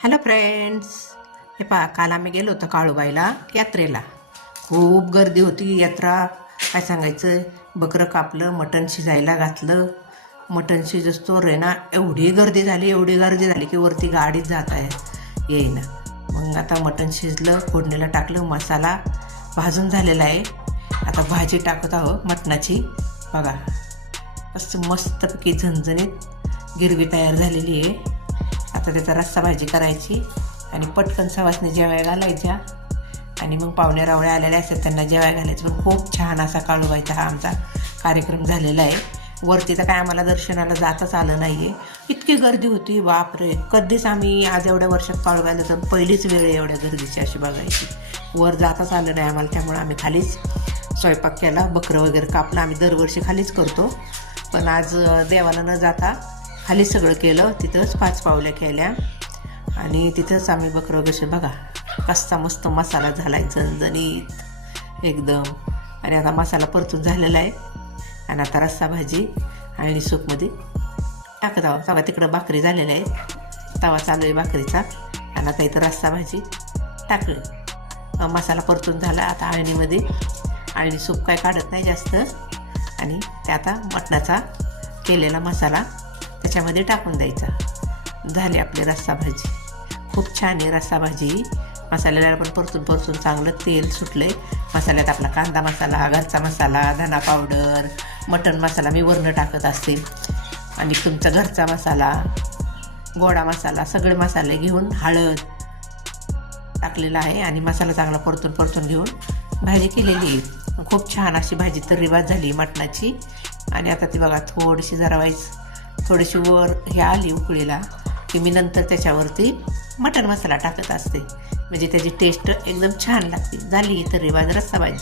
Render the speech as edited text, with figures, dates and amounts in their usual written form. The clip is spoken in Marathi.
हॅलो फ्रेंड्स, हे पहा, काल आम्ही गेलो होतो काळूबाईला यात्रेला. खूप गर्दी होती. यात्रा काय सांगायचं. बकरं कापलं, मटण शिजायला घातलं. मटण शिजस्तोवर आहे ना एवढी गर्दी झाली की वरती गाडीच जात आहे येईना. मग आता मटण शिजलं, फोडणीला टाकलं, मसाला भाजून झालेला आहे. आता भाजी टाकत आहोत मटणाची. बघा असं मस्तपैकी झणझणीत गिरवी तयार झालेली आहे. आता त्याचा रस्सा भाजी करायची आणि पटकन सवासने जेवायला घालायच्या आणि मग पाहुणे रावळे आलेले असतात त्यांना जेवायला घालायचं. पण खूप छान असा काळूबाईचा हा आमचा कार्यक्रम झालेला आहे. वरती तर काय आम्हाला दर्शनाला जातच आलं नाही आहे, इतकी गर्दी होती. बापरे, कधीच आम्ही आज एवढ्या वर्षात काळूबाईला तर पहिलीच वेळ एवढ्या गर्दीची अशी बघायची. वर जातच आलं नाही आम्हाला, त्यामुळे आम्ही खालीच स्वयंपाक केला. बकरं वगैरे कापलं. आम्ही दरवर्षी खालीच करतो, पण आज देवाला न जाता खाली सगळं केलं. तिथंच 5 पावल्या केल्या आणि तिथंच आम्ही बकरं कसे बघा कसा मस्त मसाला झाला आहे झणझणीत एकदम. आणि आता मसाला परतून झालेला आहे आणि आता रस्सा भाजी आणि सूपमध्ये टाकत आहोत. तवा तिकडं भाकरी झालेल्या आहेत, तवा चालू आहे भाकरीचा. आणि आता इथं रस्सा भाजी टाकलं. मसाला परतून झाला. आता आळणी सूप काय काढत नाही जास्त. आणि ते आता मटणाचा केलेला मसाला त्याच्यामध्ये टाकून द्यायचा. झाली आपली रस्सा भाजी. खूप छान आहे रस्सा भाजी. मसाल्याला पण परतून चांगलं तेल सुटलं आहे. मसाल्यात आपला कांदा मसाला, घरचा मसाला, धना पावडर, मटण मसाला मी वरनं टाकत असते आणि तुमचा घरचा मसाला, गोडा मसाला, सगळे मसाले घेऊन हळद टाकलेला आहे आणि मसाला चांगला परतून घेऊन भाजी केलेली आहे. खूप छान अशी भाजी तर्रीवाज झाली मटणाची. आणि आता ती बघा थोडीशी वर हे आली उकळीला की मी नंतर त्याच्यावरती मटण मसाला टाकत असते, म्हणजे त्याची टेस्ट एकदम छान लागते. झाली तर्रीवाज रस्सा भाजी.